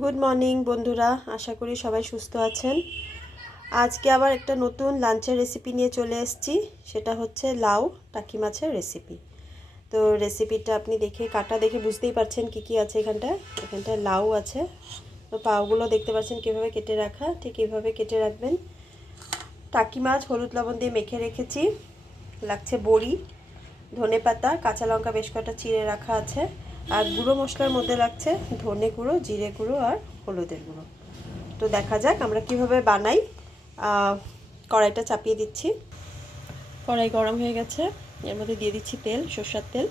Good morning বন্ধুরা, আশা করি সবাই সুস্থ আছেন। আজকে আবার একটা নতুন লাঞ্চের রেসিপি নিয়ে চলে এসেছি। সেটা হচ্ছে লাউ টাকি মাছের রেসিপি। তো রেসিপিটা আপনি কাটা দেখে বুঝতেই পারছেন কি কি আছে। এখানটায় লাউ আছে। তো পাউগুলো দেখতে পাচ্ছেন কীভাবে কেটে রাখা, ঠিক এইভাবে কেটে রাখবেন। টাকি মাছ হলুদ লবণ দিয়ে মেখে রেখেছি। লাগছে বড়ি, ধনেপাতা, কাঁচা লঙ্কা বেশ কয়েকটা চিড়ে রাখা আছে। আর গুঁড়ো মশলার মধ্যে লাগছে ধনে গুঁড়ো, জিরে গুঁড়ো আর হলুদের গুঁড়ো। তো দেখা যাক আমরা কিভাবে বানাই। কড়াইটা চাপিয়ে দিচ্ছি। কড়াই গরম হয়ে গেছে, এর মধ্যে দিয়ে দিচ্ছি তেল, সরষের তেল।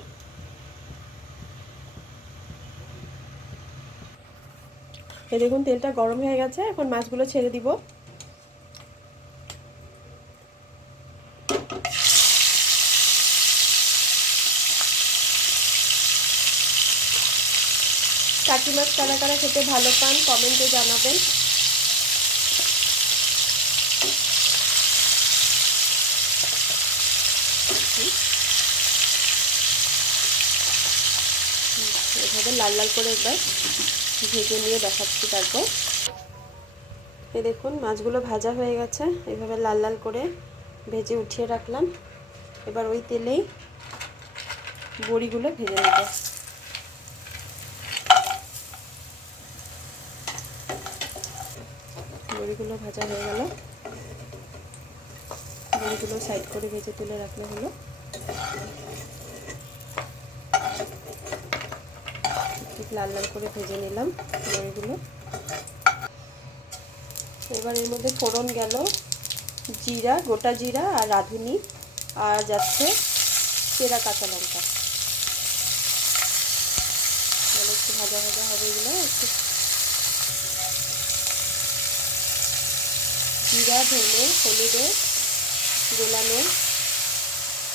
এই দেখুন তেলটা গরম হয়ে গেছে, এখন মাছগুলো ছেড়ে দিব। টাকি মাছ কারা কারা খেতে ভালো পান কমেন্টে জানাবেন। এভাবে লাল লাল করে একবার ভেজে নিয়ে দেখাচ্ছি। তারপর এই দেখুন মাছগুলো ভাজা হয়ে গেছে, এইভাবে লাল লাল করে ভেজে উঠিয়ে রাখলাম। এবার ওই তেলেই বড়িগুলো ভেজে নেব। বড়িগুলো ভাজা হয়ে গেল, বড়িগুলো সাইড করে ভেজে তুলে রাখলে হলো। ঠিক লাল লাল করে ভেজে নিলাম বড়িগুলো। এবার এর মধ্যে ফোড়ন গেল জিরা, গোটা জিরা আর রাঁধুনি, আর যাচ্ছে চেরা কাঁচা লঙ্কা। একটু ভাজা ভাজা হবে এগুলো। একটু জিরা, ধনে, হলুদে গোলানো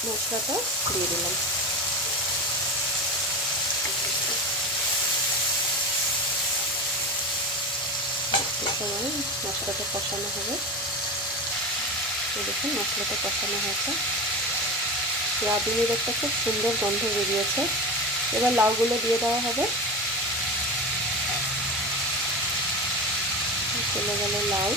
মশলাটা দিয়ে দিলাম। সময় মশলাটা কষানো হবে। দেখুন মশলাটা কষানো হয়েছে, রাঁধুনির একটা খুব সুন্দর গন্ধ বেরিয়েছে। এবার লাউগুলো দিয়ে দেওয়া হবে। চলে গেল লাউ।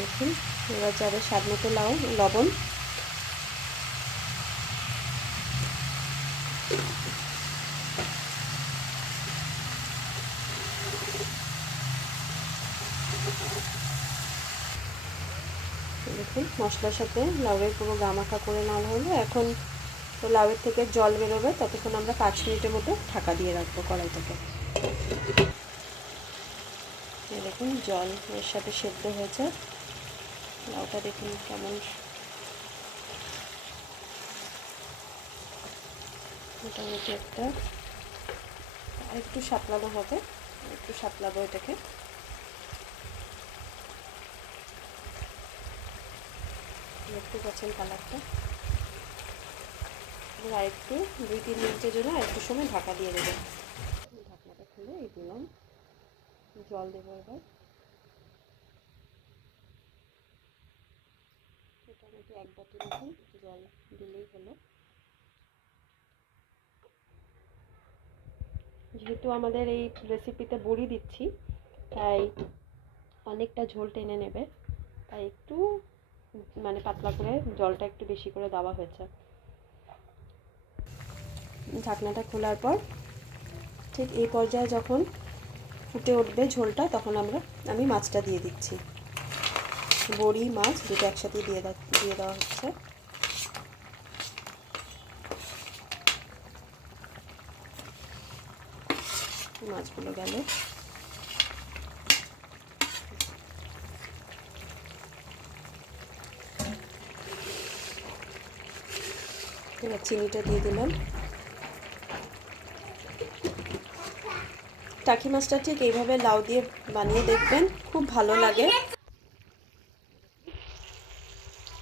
দেখুন এবার যাবে স্বাদ মতো লবণ। দেখুন মশলার সাথে লাউয়ের পুরো গামাখা করে নেওয়া হলো। এখন তো লাউয়ের থেকে জল বেরোবে, ততক্ষণ আমরা 5 মিনিটের মতো ঢাকা দিয়ে রাখবো কড়াইটাকে। দেখুন জল এর সাথে সেদ্ধ হয়েছে। লাউটা দেখুন কেমন মোটামুটি একটা একটু সাপলানো হবে, একটু সাপলাবো এটাকে। দেখতে পাচ্ছেন কালারটা। এবার আরেকটু 2-3 মিনিটের জন্য আরেকটু সময় ঢাকা দিয়ে দেবো। ঢাকনাটা খুলে এই দিলাম, জল দেবো এবার। মোটামুটি 1 বাটি মতন জল দিলেই হলো। যেহেতু আমাদের এই রেসিপিতে বড়ি দিচ্ছি, তাই অনেকটা ঝোল টেনে নেবে, তাই একটু পাতলা করে জলটা একটু বেশি করে দেওয়া হয়েছে। ঢাকনাটা খোলার পর ঠিক এই পর্যায়ে যখন ফুটে উঠবে ঝোলটা, তখন আমি মাছটা দিয়ে দিচ্ছি। বড়ি মাছ দুটো একসাথে দিয়ে দেওয়া হচ্ছে। মাছগুলো গেল। এবার চিনিটা দিয়ে দিলাম। টাকি মাছটা ঠিক এইভাবে লাউ দিয়ে বানিয়ে দেখবেন, খুব ভালো লাগে।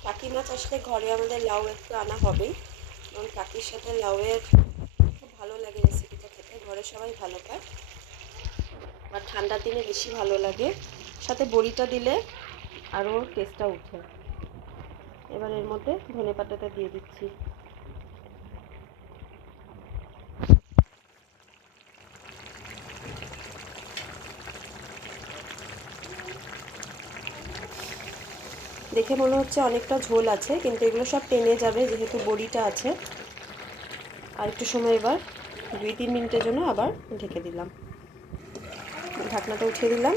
টাকি মাছ আসলে ঘরে আমাদের লাউ একটু আনা হবেই, এবং টাকির সাথে লাউয়ের খুব ভালো লাগে রেসিপিটা খেতে, ঘরে সবাই ভালো পায়। আর ঠান্ডার দিনে বেশি ভালো লাগে, সাথে বড়িটা দিলে আরও টেস্টটা উঠে। এবার এর মধ্যে ধনেপাতাটা দিয়ে দিচ্ছি। দেখে মনে হচ্ছে অনেকটা ঝোল আছে, কিন্তু এগুলো সব টেনে যাবে যেহেতু বড়িটা আছে। আর একটু সময় এবার 2-3 মিনিটের জন্য আবার ঢেকে দিলাম। ঢাকনাটা উঠিয়ে দিলাম।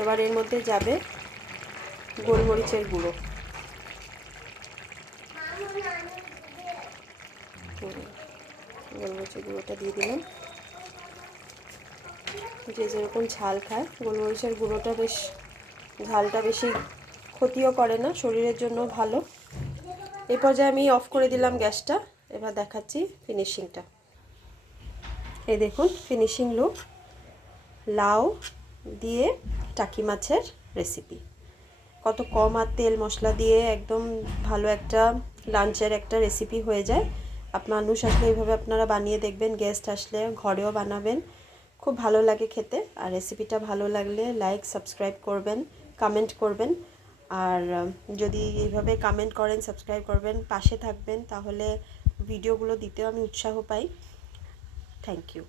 এবার এর মধ্যে যাবে গোলমরিচের গুঁড়ো। গোলমরিচের গুঁড়োটা দিয়ে দিলাম। যে যেরকম ঝাল খায়, গোলমরিচের গুঁড়োটা বেশ ঝালটা বেশি ক্ষতিও করে না, শরীরের জন্য ভালো। এই পর্যায়ে আমি অফ করে দিলাম গ্যাসটা। এবার দেখাচ্ছি ফিনিশিংটা। এই দেখুন ফিনিশিং লুক, লাউ দিয়ে টাকি মাছের রেসিপি। কত কম আর তেল মশলা দিয়ে একদম ভালো একটা লাঞ্চের একটা রেসিপি হয়ে যায়। মানুষ আসলে এইভাবে আপনারা বানিয়ে দেখবেন, গেস্ট আসলে ঘরেও বানাবেন, খুব ভালো লাগে খেতে। আর রেসিপিটা ভালো লাগলে লাইক সাবস্ক্রাইব করবেন, কমেন্ট করবেন। আর যদি এইভাবে কমেন্ট করেন, সাবস্ক্রাইব করবেন, পাশে থাকবেন, তাহলে ভিডিওগুলো দিতেও আমি উৎসাহ পাই। Thank you.